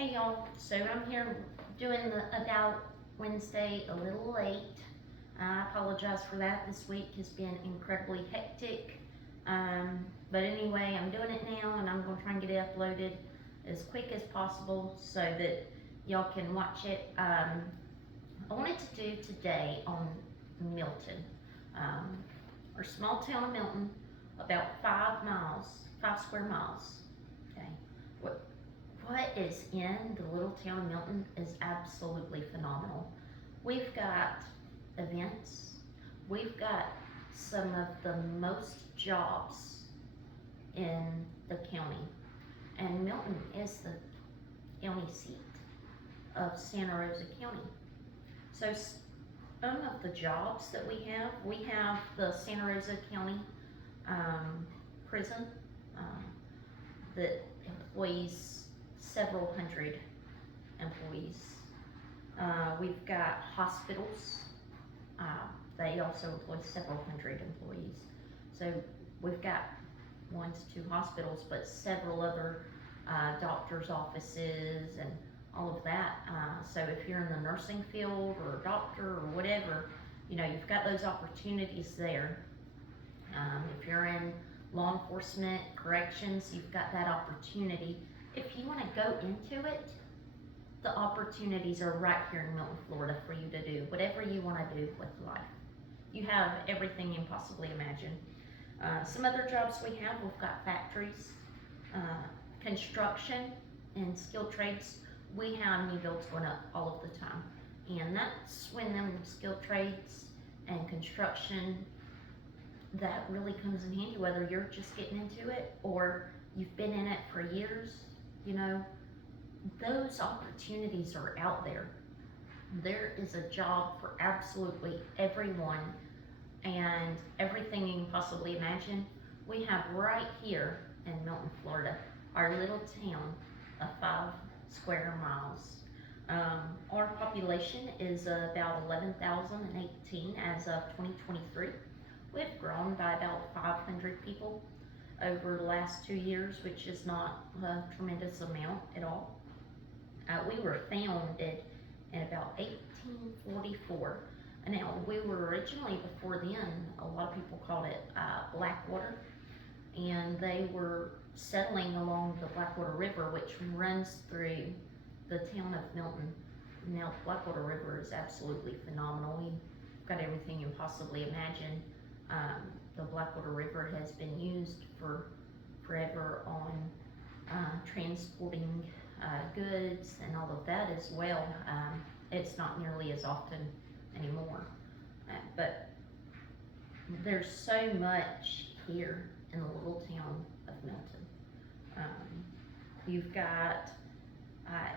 Hey y'all, so I'm here doing the About Wednesday a little late. I apologize for that. This week has been incredibly hectic. But anyway, I'm doing it now and I'm going to try and get it uploaded as quick as possible so that y'all can watch it. I wanted to do today on Milton, um, our small town of Milton, about 5 miles, 5 square miles. Okay, what is in the little town of Milton is absolutely phenomenal. We've got events, we've got some of the most jobs in the county, and Milton is the county seat of Santa Rosa County. So some of the jobs that we have the Santa Rosa County prison um, that employs several hundred employees. We've got hospitals. Uh, they also employ several hundred employees. So we've got 1 to 2 hospitals, but several other doctors' offices and all of that. So if you're in the nursing field or a doctor or whatever, you've got those opportunities there. If you're in law enforcement, corrections, you've got that opportunity. If you want to go into it, the opportunities are right here in Milton, Florida for you to do whatever you want to do with life. You have everything you can possibly imagine. Some other jobs we've got factories, construction, and skilled trades. We have new builds going up all of the time. And that's when them skilled trades and construction, that really comes in handy, whether you're just getting into it or you've been in it for years. Those opportunities are out there. There is a job for absolutely everyone, and everything you can possibly imagine we have right here in Milton, Florida, our little town of 5 square miles. Our population is about 11,018 as of 2023. We've grown by about 500 people over the last 2 years, which is not a tremendous amount at all. We were founded in about 1844. Now, we were originally, before then, a lot of people called it Blackwater, and they were settling along the Blackwater River, which runs through the town of Milton. Now, the Blackwater River is absolutely phenomenal. We've got everything you can possibly imagine. The Blackwater River has been used for forever on transporting goods and all of that as well. It's not nearly as often anymore, but there's so much here in the little town of Milton. You've got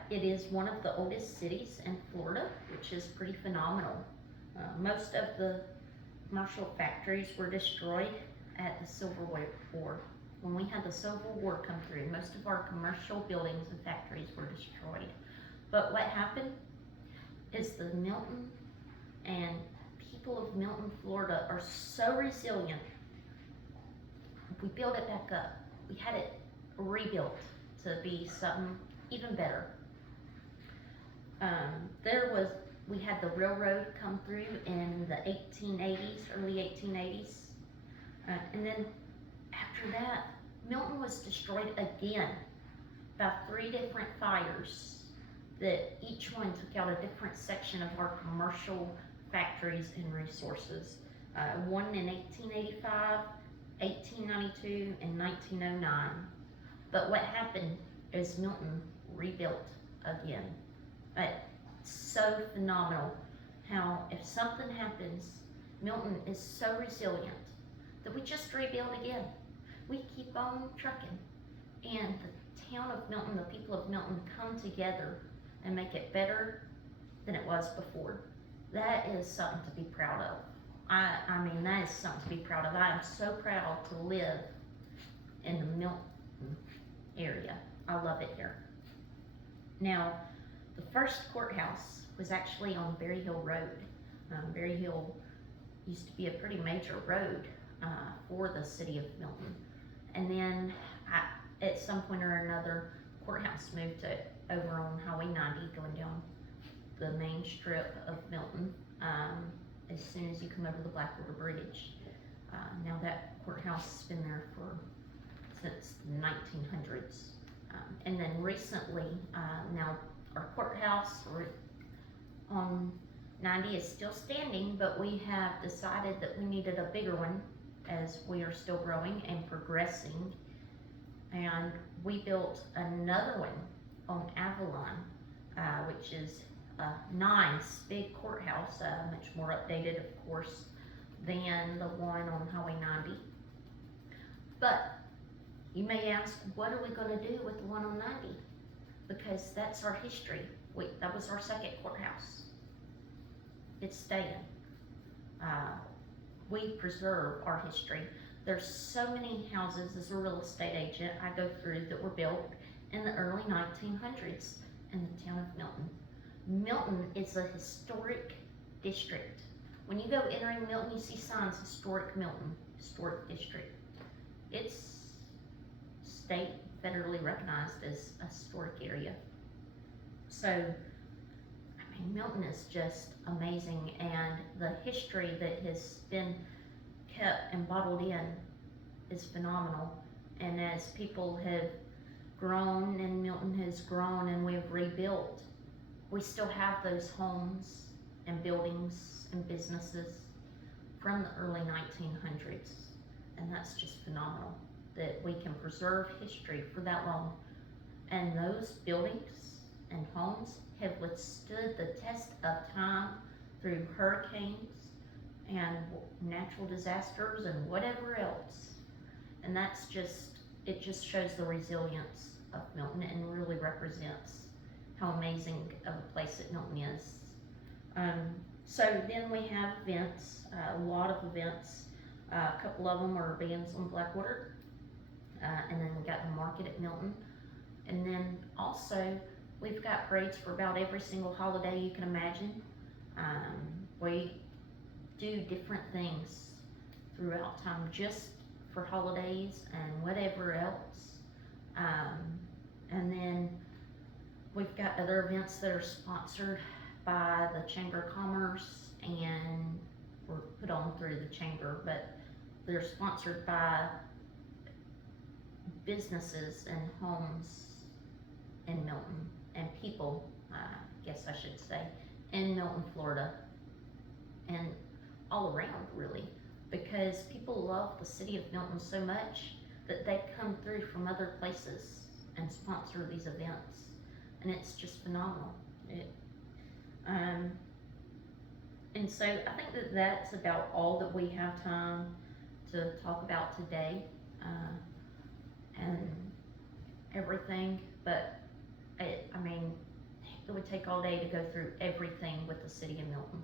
it is one of the oldest cities in Florida, which is pretty phenomenal. Most of the commercial factories were destroyed at the Civil War. When we had the Civil War come through, most of our commercial buildings and factories were destroyed. But what happened is the Milton and people of Milton, Florida are so resilient. We built it back up. We had it rebuilt to be something even better. We had the railroad come through in the 1880s, early 1880s. And then after that, Milton was destroyed again by 3 different fires that each one took out a different section of our commercial factories and resources. One in 1885, 1892, and 1909. But what happened is Milton rebuilt again. It's so phenomenal how if something happens, Milton is so resilient that we just rebuild again. We keep on trucking, and the town of Milton, the people of Milton, come together and make it better than it was before. That is something to be proud of. I mean, that is something to be proud of. I am so proud to live in the Milton area. I love it here. Now, the first courthouse was actually on Berry Hill Road. Berry Hill used to be a pretty major road for the city of Milton. And then at some point or another, courthouse moved to over on Highway 90 going down the main strip of Milton, as soon as you come over the Blackwater Bridge. Now that courthouse has been there since the 1900s. And then recently, now our courthouse on 90 is still standing, but we have decided that we needed a bigger one as we are still growing and progressing. And we built another one on Avalon, which is a nice big courthouse, much more updated, of course, than the one on Highway 90. But you may ask, what are we going to do with the one on 90? Because that's our history. That was our second courthouse. It's staying. We preserve our history. There's so many houses as a real estate agent I go through that were built in the early 1900s in the town of Milton. Milton is a historic district. When you go entering Milton, you see signs, historic Milton, historic district. It's state federally recognized as a historic area. So, I mean, Milton is just amazing, and the history that has been kept and bottled in is phenomenal. And as people have grown and Milton has grown and we've rebuilt, we still have those homes and buildings and businesses from the early 1900s. And that's just phenomenal that we can preserve history for that long. And those buildings and homes have withstood the test of time through hurricanes and natural disasters and whatever else. And it just shows the resilience of Milton and really represents how amazing of a place that Milton is. So then we have events, a lot of events. A couple of them are bands on Blackwater, and then we got the market at Milton. And then also we've got parades for about every single holiday you can imagine. We do different things throughout time just for holidays and whatever else. And then we've got other events that are sponsored by the Chamber of Commerce and were put on through the Chamber, but they're sponsored by businesses and homes in Milton and people, I guess I should say, in Milton, Florida, and all around really, because people love the city of Milton so much that they come through from other places and sponsor these events, and it's just phenomenal. And so I think that that's about all that we have time to talk about today, and everything, but I mean, it would take all day to go through everything with the city of Milton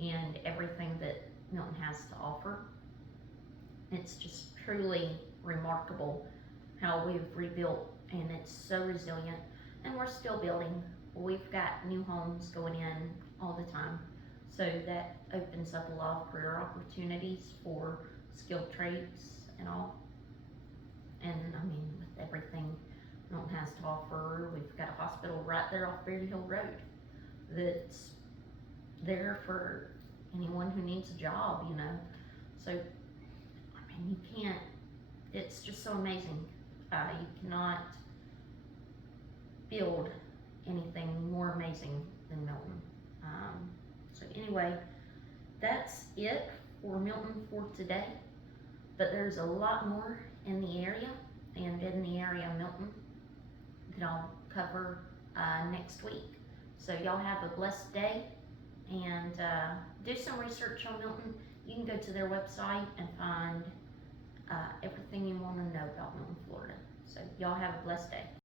and everything that Milton has to offer. It's just truly remarkable how we've rebuilt, and it's so resilient, and we're still building. We've got new homes going in all the time, so that opens up a lot of career opportunities for skilled trades and all. And I mean, with everything Milton has to offer, we've got a hospital right there off Berry Hill Road that's there for anyone who needs a job, you know. So, I mean, you can't, it's just so amazing. You cannot build anything more amazing than Milton. So anyway, that's it for Milton for today. But there's a lot more in the area and in the area of Milton that I'll cover next week. So y'all have a blessed day, and do some research on Milton. You can go to their website and find everything you want to know about Milton, Florida. So y'all have a blessed day.